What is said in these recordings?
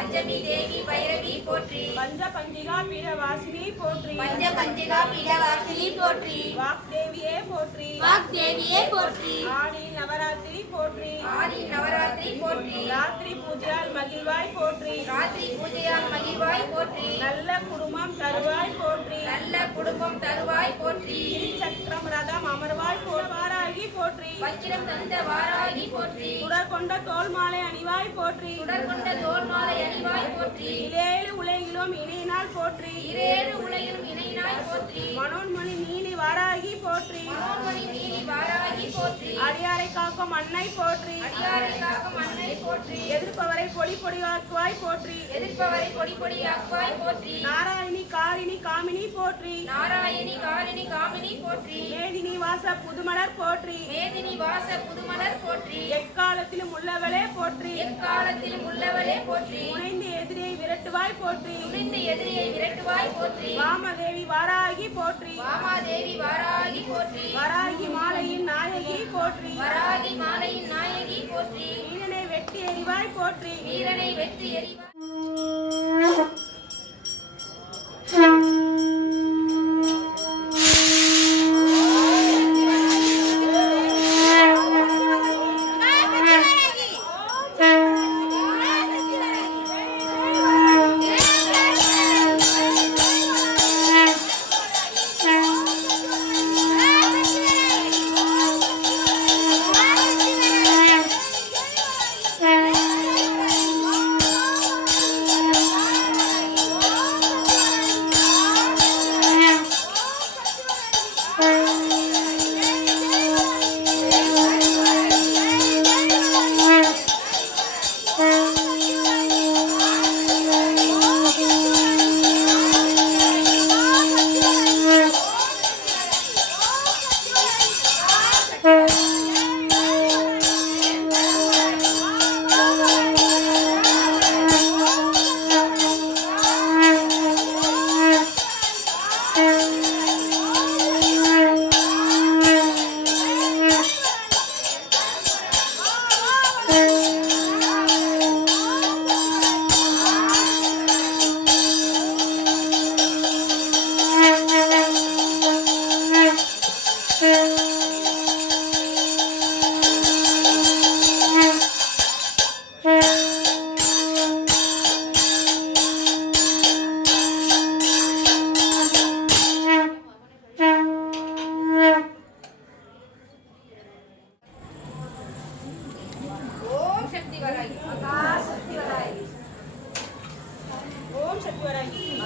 பஞ்சமி தேவி பைரவி போற்றி. பஞ்ச பஞ்சிகா பீடவாசினி போற்றி. பஞ்ச பஞ்சிகா பீடவாசினி போற்றி. வாக்தேவியே போற்றி. வாக்தேவியே போற்றி. ஆடி நவராத்திரி போற்றி. ஆதி நவராத்திரி போற்றி. ராத்திரி பூஜையால் மகிழ்வாய் போற்றி. ராத்திரி பூஜையால் மகிழ்வாய் போற்றி. நல்ல குடும்பம் தருவாய் போற்றி. நல்ல குடும்பம் தருவாய் போற்றி. சக்கரம் ரதம் அமர்வாய் போவாராகி போற்றி. வச்சிரம் தந்த வாராகி போற்றி. சுடர் கொண்ட தோல் மாலை அணிவாய் போற்றி. சுடர் கொண்ட தோல் மாலை அணிவாய் போற்றி. இலேழு உலகிலும் இணையினால் போற்றி. இரேழு உலகிலும் இணையினாய் போற்றி. மனோன்மணி நீலி வாராகி போற்றி. மனோன்மணி நீலி வாராகி போற்றி. அடியாரை காக்கும் அன்னை போற்றி. அடியாரை காக்கும் அன்னை போற்றி எதிர்ப்பவரை பொடி பொடியாக்குவாய் போற்றி. எதிர்ப்பவரை பொடி பொடியாக்குவாய் போற்றி. நாராயணி காரிணி காமினி போற்றி. நாராயணி காலினி காமினி போற்றி. மேதினி வாச புதுமலர் போற்றி. மேதினி வாச புதுமலர் போற்றி. எக்காலத்திலும் உள்ளவளே போற்றி. எக்காலத்திலும் உள்ளவளே போற்றி. முனைந்து எதிரியை விரட்டுவாய் போற்றி. துணிந்த எதிரியை விரட்டுவாய் போற்றி. வாமதேவி வாராகி போற்றி. வாமாதேவி வாராகி போற்றி. வராகி மாலையின் நாயகி போற்றி. வராகி மாலையின் நாயகி போற்றி. வீரனை போற்றி வீரனை வெற்றி எறிவாய்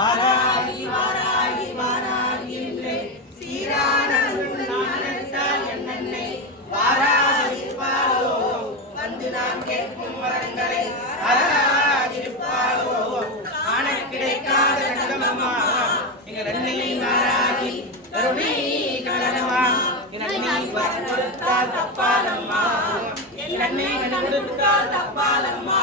வாராகி வாராகி வாராகி இல்லை சீரான நாணத்தால் என்னென்னை வாராதிருப்பாளோ? வந்து நான் கேட்கும் வரங்களை அறாதிருப்பாளோ ஆன கிடைக்காத நலமம்மா எங்க நன்மை வாராகி கருணை கலனமா நன்மை கொடுத்தால் தப்பாலம்மா நன்மை கொடுத்தால் தப்பாலம்மா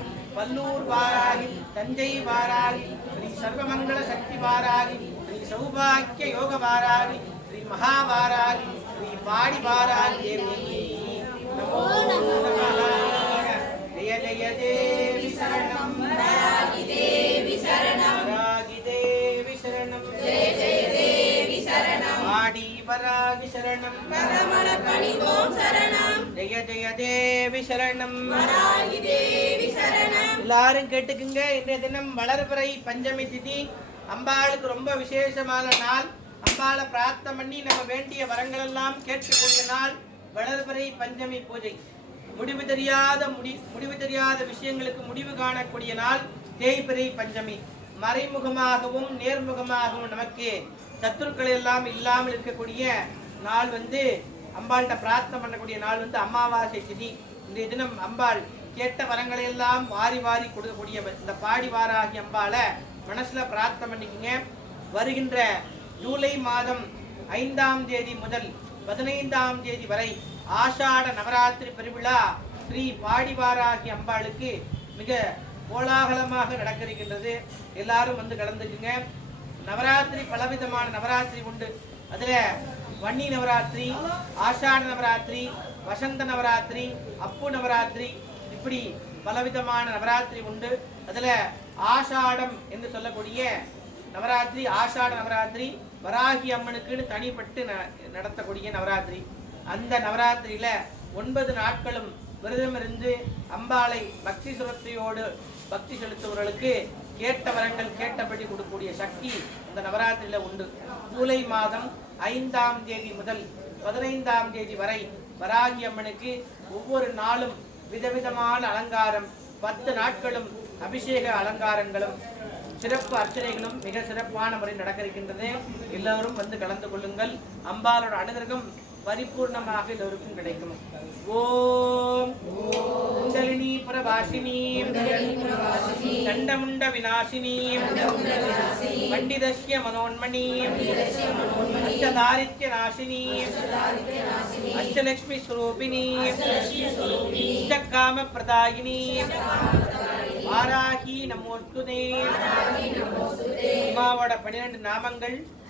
வல்லூர் வாராகி தஞ்சை வாராகி ஸ்ரீ சர்வமங்கள சக்தி வாராகி ஸ்ரீ சௌபாக்கிய யோக வாராகி ஸ்ரீ மகாவாராகி ஸ்ரீ பாடி வாராகி. தேவி நமோ நமः ஜெய ஜெய தேவி சரணம் தேவி சரணம் பாடி வராகி சரணம் பரமண பணிவோம் சரணம் ஜெய ஜெய தேவி சரணம் வராகி தேவி சரணம் எல்லாரும் கேட்டுக்குங்க. இன்றைய தினம் வளர்பிறை பஞ்சமி திதி. அம்பாளுக்கு ரொம்ப விசேஷமான நாள். அம்பாளை பிரார்த்தனை பண்ணி நம்ம வேண்டிய வரங்கள் எல்லாம் கேட்கக்கூடிய நாள் வளர்பிறை பஞ்சமி பூஜை. முடிவு தெரியாத முடி முடிவு தெரியாத விஷயங்களுக்கு முடிவு காணக்கூடிய நாள் தேய்பிறை பஞ்சமி. மறைமுகமாகவும் நேர்முகமாகவும் நமக்கு சத்துருக்கள் எல்லாம் இல்லாமல் இருக்கக்கூடிய நாள் வந்து அம்பாள்கிட்ட பிரார்த்தனை பண்ணக்கூடிய நாள் வந்து அமாவாசை திதி. இன்றைய தினம் அம்பாள் கேட்ட வரங்களை எல்லாம் வாரி வாரி கொடுக்கக்கூடிய இந்த பாடி வாராகி அம்பாளை மனசில் பிரார்த்தனை பண்ணிக்கோங்க. வருகின்ற ஜூலை மாதம் ஐந்தாம் தேதி முதல் பதினைந்தாம் தேதி வரை ஆஷாட நவராத்திரி பெருவிழா ஸ்ரீ பாடிவாராகி அம்பாளுக்கு மிக கோலாகலமாக நடக்க இருக்கின்றது எல்லாரும் வந்து கலந்துக்குங்க. நவராத்திரி பலவிதமான நவராத்திரி உண்டு. அதுல வன்னி நவராத்திரி ஆஷாட நவராத்திரி வசந்த நவராத்திரி அப்பு நவராத்திரி இப்படி பலவிதமான நவராத்திரி உண்டு. அதுல ஆஷாடம் என்று சொல்லக்கூடிய நவராத்திரி ஆஷாட நவராத்திரி வராகி அம்மனுக்குன்னு தனிப்பட்டு ந- நடத்தக்கூடிய நவராத்திரி. அந்த நவராத்திரியில ஒன்பது நாட்களும் விரதம் இருந்து அம்பாளை பக்தி சுரத்தையோடு பக்தி செலுத்துபவர்களுக்கு கேட்ட வரங்கள் கேட்டபடி கொடுக்கக்கூடிய சக்தி இந்த நவராத்திரியில உண்டு. ஜூலை மாதம் ஐந்தாம் தேதி முதல் பதினைந்தாம் தேதி வரை வராகி அம்மனுக்கு ஒவ்வொரு நாளும் விதவிதமான அலங்காரம் பத்து நாட்களும் அபிஷேக அலங்காரங்களும் சிறப்பு அர்ச்சனைகளும் மிக சிறப்பான முறை நடக்க இருக்கின்றது. எல்லோரும் வந்து கலந்து கொள்ளுங்கள். அம்பாளோட அனுகிரகம் பரிபூர்ணமாக எல்லோருக்கும் கிடைக்கும். ஓம். குண்டலினி பிரபாசினி தண்டமுண்ட விநாசினி. பண்டிதஸ்ய மனோன்மணி. அஷ்டதாரித்ய நாசினி. அஷ்டலக்ஷ்மி ஸ்வரூபிணி இஷ்டகாம பிரதாயினி. வாராகி நமோஸ்துதே. அம்மாவோட பன்னிரண்டு நாமங்கள்.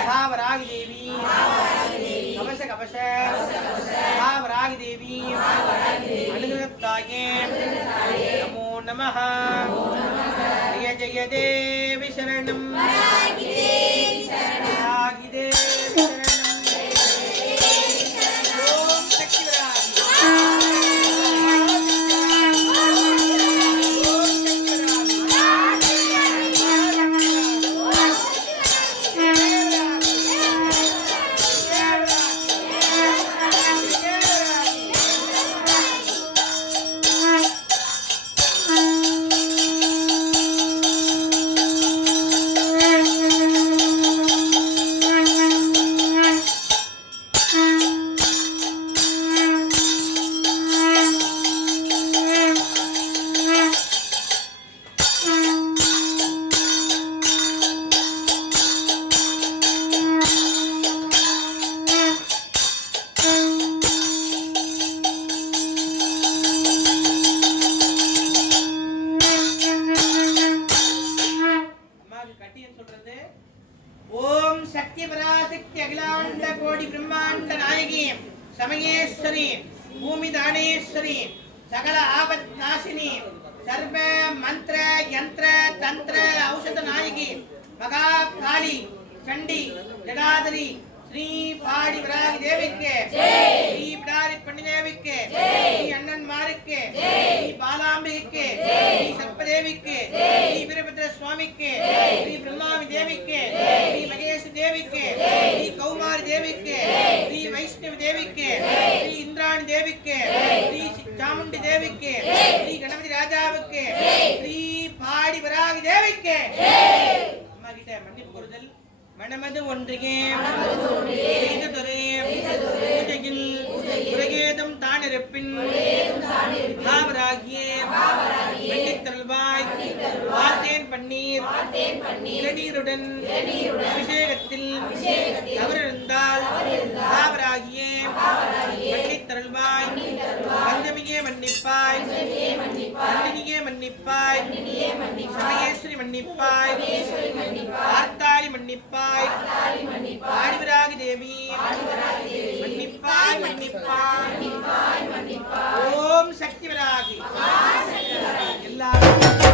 மகாவராகி தேவி கவச மகாவராகி தேவி ஜெய ஜெய தேவி சரணம் சமயேஸ்வரி பூமி தானேஸ்வரி சகல ஆபத் நாசினி சர்வ மந்திர யந்திர தந்திர ஔஷத நாயகி மகா காளி சண்டி ஜடாதரி ஸ்ரீ பாடி விடாரி தேவிக்கு ஸ்ரீ விடாரி பண்ணி தேவிக்கு ஸ்ரீ அண்ணன் மாருக்கு ஸ்ரீ பாலாம்பிகைக்கு ஸ்ரீ சர்ப்பதேவிக்கு ஸ்ரீ வீரபத்ர சுவாமிக்கு ஸ்ரீ பிரம்மாவி தேவிக்கு ஸ்ரீ மகேஷ் தேவிக்கு ஸ்ரீ கௌமாரி தேவிக்கு ஸ்ரீ வைஷ்ணவி தேவிக்கு ஸ்ரீ இந்திராணி தேவிக்கு ஸ்ரீ சாமுண்டி தேவிக்கு ஸ்ரீ கணபதி ராஜாவுக்கு ஸ்ரீ பாடி வராகி தேவிக்கு அம்மா கிட்ட மன்னிப்பு கூறுதல் மனமது ஒன்றியே பூஜையில் உலகேதும் தானிருப்பின் பாவராகிய. மன்னித் தருள்வாய் பார்த்தேன் பன்னீர். இளநீருடன் அபிஷேகத்தில் தவறிருந்தால் பாவராகிய. மன்னித் தருள்வாய் பஞ்சமியே மன்னிப்பாய். நந்தினியே மன்னிப்பாய். சமயேஸ்வரி மன்னிப்பாய். மன்னிப்பாய். ஆதிவராகி தேவி மன்னிப்பாய். மன்னிப்பாய். ஓம் சக்தி வராகி எல்லாரும்